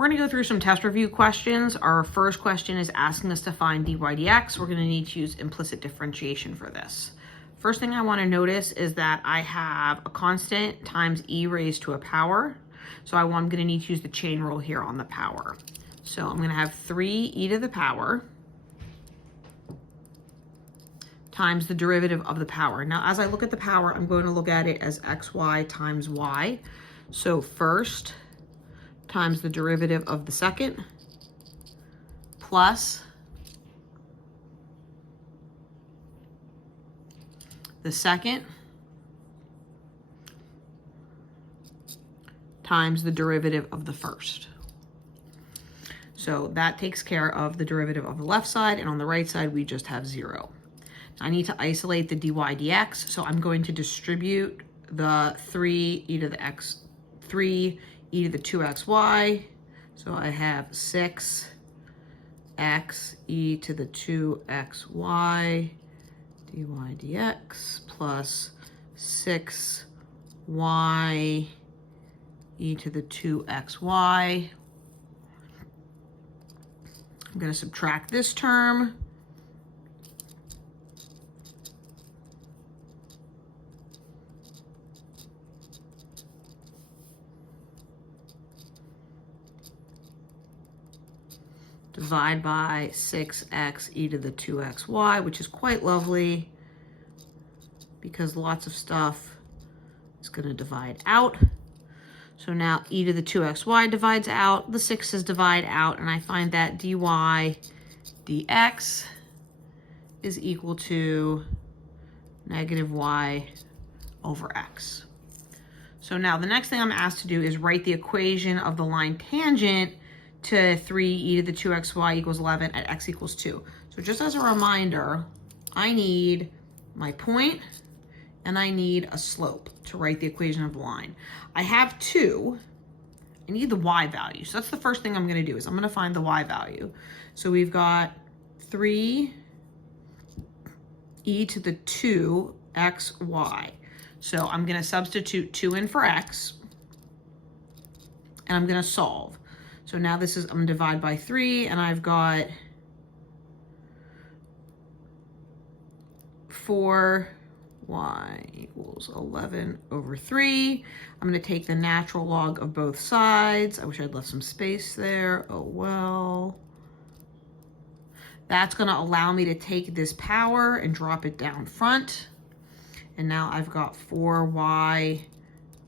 We're going to go through some test review questions. Our first question is asking us to find dy dx. We're going to need to use implicit differentiation for this. First thing I want to notice is that I have a constant times e raised to a power. So I'm going to need to use the chain rule here on the power. So I'm going to have 3e to the power times the derivative of the power. Now, as I look at the power, I'm going to look at it as xy times y. So first times the derivative of the second plus the second times the derivative of the first. So that takes care of the derivative of the left side, and on the right side we just have 0. I need to isolate the dy dx, so I'm going to distribute the 3e to the 3e to the 2xy. So I have 6x e to the 2xy dy dx plus 6y e to the 2xy. I'm going to subtract this term. Divide by 6x e to the 2xy, which is quite lovely because lots of stuff is going to divide out. So now e to the 2xy divides out, the 6's divide out, and I find that dy dx is equal to negative y over x. So now the next thing I'm asked to do is write the equation of the line tangent to 3e to the 2xy equals 11 at x equals 2. So just as a reminder, I need my point and I need a slope to write the equation of the line. I have 2. I need the y value. So that's the first thing I'm going to do is I'm going to find the y value. So we've got 3e to the 2xy. So I'm going to substitute 2 in for x and I'm going to solve. So now this is, I'm going to divide by 3, and I've got 4y equals 11 over 3. I'm going to take the natural log of both sides. I wish I'd left some space there. Oh well. That's going to allow me to take this power and drop it down front. And now I've got 4y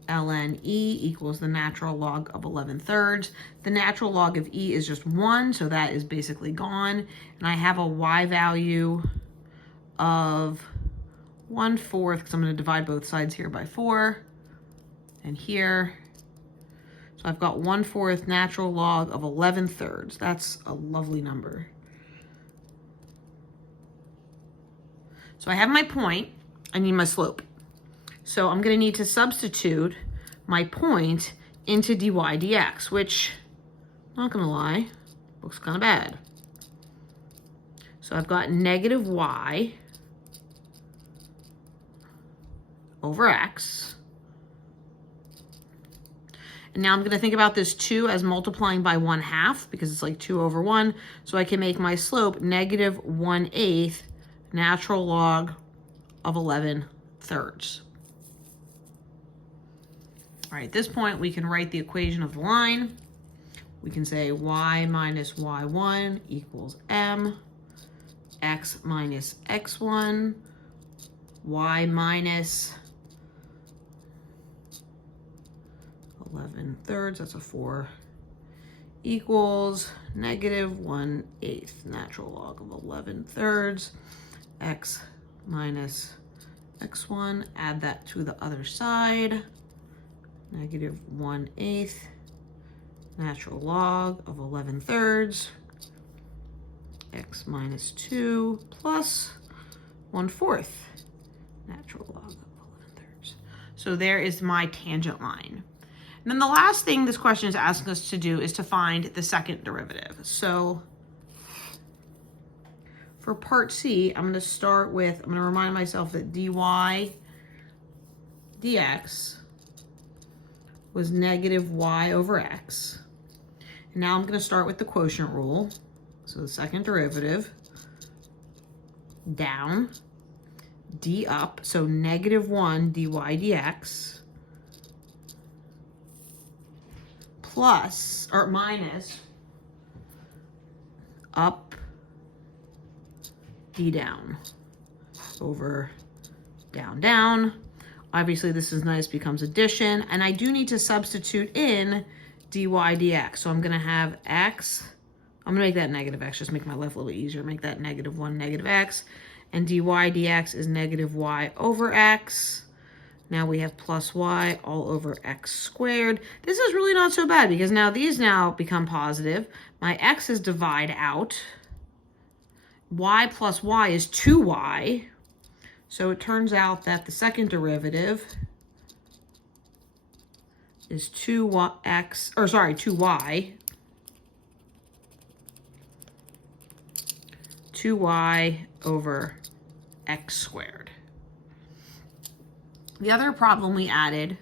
ln e equals the natural log of 11/3. The natural log of e is just 1, so that is basically gone. And I have a y value of 1/4, because I'm going to divide both sides here by 4 and here. So I've got 1/4 natural log of 11/3. That's a lovely number. So I have my point. I need my slope. So I'm going to need to substitute my point into dy dx, which, not going to lie, looks kind of bad. So I've got negative y over x. And now I'm going to think about this 2 as multiplying by 1/2 because it's like 2 over 1. So I can make my slope negative 1/8 natural log of 11/3. All right, at this point, we can write the equation of the line. We can say y minus y1 equals m, x minus x1, y minus 11/3, that's a 4, equals negative 1/8 natural log of 11/3, x minus x1, add that to the other side, negative 1/8 natural log of 11/3, x minus 2 plus 1/4 natural log of 11/3. So there is my tangent line. And then the last thing this question is asking us to do is to find the second derivative. So for part C, I'm going to start with, I'm going to remind myself that dy dx was negative y over x. And now I'm going to start with the quotient rule. So the second derivative, down, d up, so -1 dy dx, plus, or minus, up, d down, over down, down. Obviously this is nice, becomes addition, and I do need to substitute in dy dx. So I'm going to have x, I'm going to make that negative x, just make my life a little bit easier, make that -1 negative x, and dy dx is -y over x. Now we have plus y all over x squared. This is really not so bad because now these now become positive. My x's divide out. Y plus y is 2y. So it turns out that the second derivative is 2y. 2y over x squared. The other problem we added,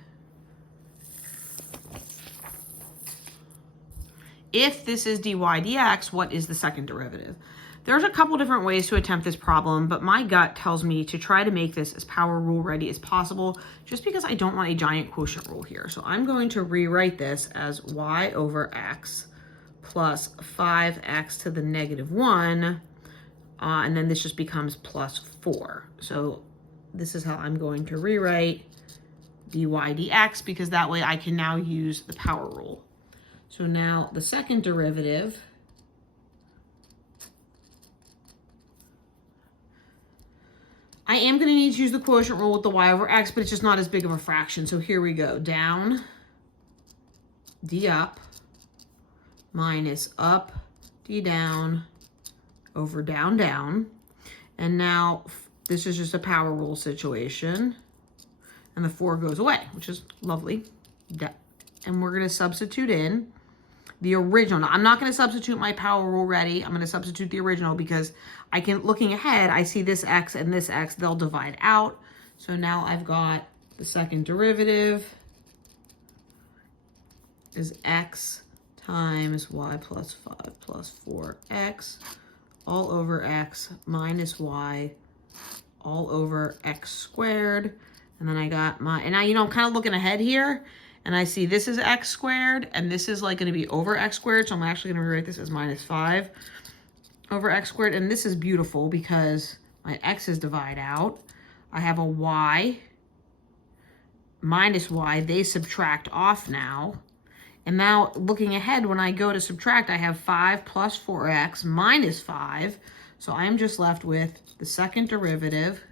if this is dy dx, what is the second derivative? There's a couple different ways to attempt this problem, but my gut tells me to try to make this as power rule ready as possible, just because I don't want a giant quotient rule here. So I'm going to rewrite this as y over x plus 5x to the -1, and then this just becomes plus 4. So this is how I'm going to rewrite dy dx, because that way I can now use the power rule. So now the second derivative I am going to need to use the quotient rule with the y over x, but it's just not as big of a fraction. So here we go. Down, d up, minus up, d down, over down, down. And now this is just a power rule situation. And the 4 goes away, which is lovely. And we're going to substitute in the original. Now, I'm not going to substitute my power rule ready. I'm going to substitute the original because I can, looking ahead, I see this x and this x, they'll divide out. So now I've got the second derivative is x times y plus 5 plus 4x all over x minus y all over x squared. And then I got my, and now, you know, I'm kind of looking ahead here. And I see this is x squared, and this is like going to be over x squared. So I'm actually going to rewrite this as -5 over x squared. And this is beautiful because my x's divide out. I have a y minus y. They subtract off now. And now looking ahead, when I go to subtract, I have 5 plus 4x minus 5. So I'm just left with the second derivative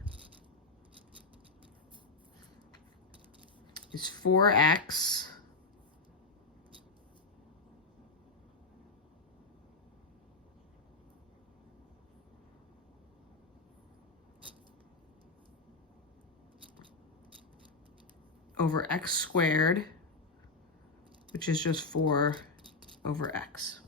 is 4x over x squared, which is just 4 over x.